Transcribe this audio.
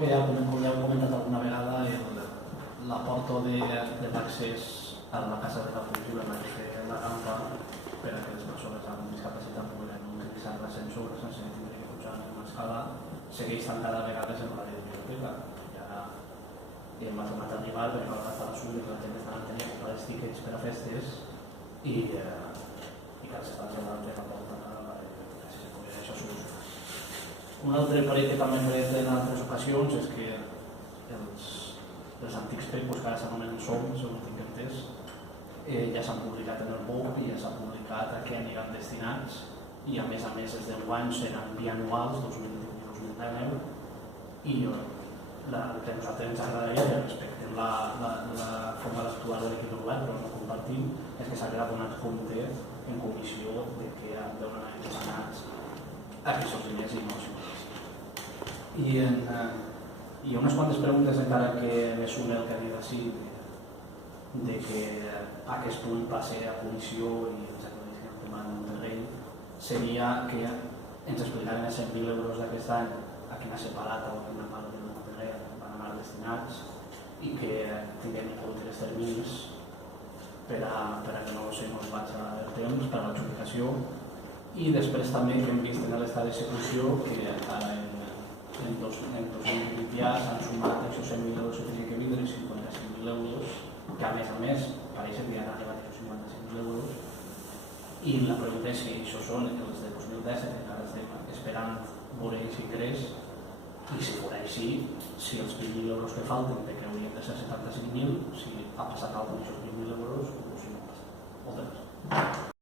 que ja heu comentat alguna vegada, l'aporto de l'accés a la casa de la cultura en què fer la rampa per a que les persones amb discapacitat puguin utilitzar l'ascensor sense tindre que pujar en una escala segueix tant cada vegada en l'àrea de biblioteca. I ara m'ha tornat a arribar perquè m'ha agafat l'assumpte que la gent està tenint a comprar els tíquets per a festes i que els estats de l'altre porta si se pugui deixar solucionar. Un altre parell que també he fet en altres ocasions és que els antics pecos que ara s'anomenen SOM, segons tinc entès, ja s'han publicat en el BOP i ja s'ha publicat a què aniran destinats i a més els 10 anys seran bianuals, 2018 i 2019, i el que a nosaltres ens agradaria, que respectem la forma d'actuar de l'equip de govern, però no compartim, és que s'hagués donat compte en comissió de que d'on anaven destinats aquests diners i no els diners. I unes quantes preguntes encara que me sume el que ha dit així, de que aquest punt passi a comissió i ens aclareixi el tema de Monterrey, seria que ens explicaran els 100.000 euros d'aquest any a quina separata o a quina part de Monterrey van anar destinats i que tinguem en compte els terminis per a que no se nos vagi el temps per a l'adjudicació i després també que hem vist en l'estat d'execució que ara en 2020 ja s'han sumat aquests 100.000 euros que tenien que vindre i 55.000 euros que a més pareix que ja han arribat aquests 55.000 euros i la pregunta és si això són els de 2017 que encara estem esperant veure aquest ingrés i si veure així si els 20.000 euros que falten que haurien de ser 75.000 si ha passat alguna d'aquests 20.000 euros o si no ha passat. Moltes gràcies.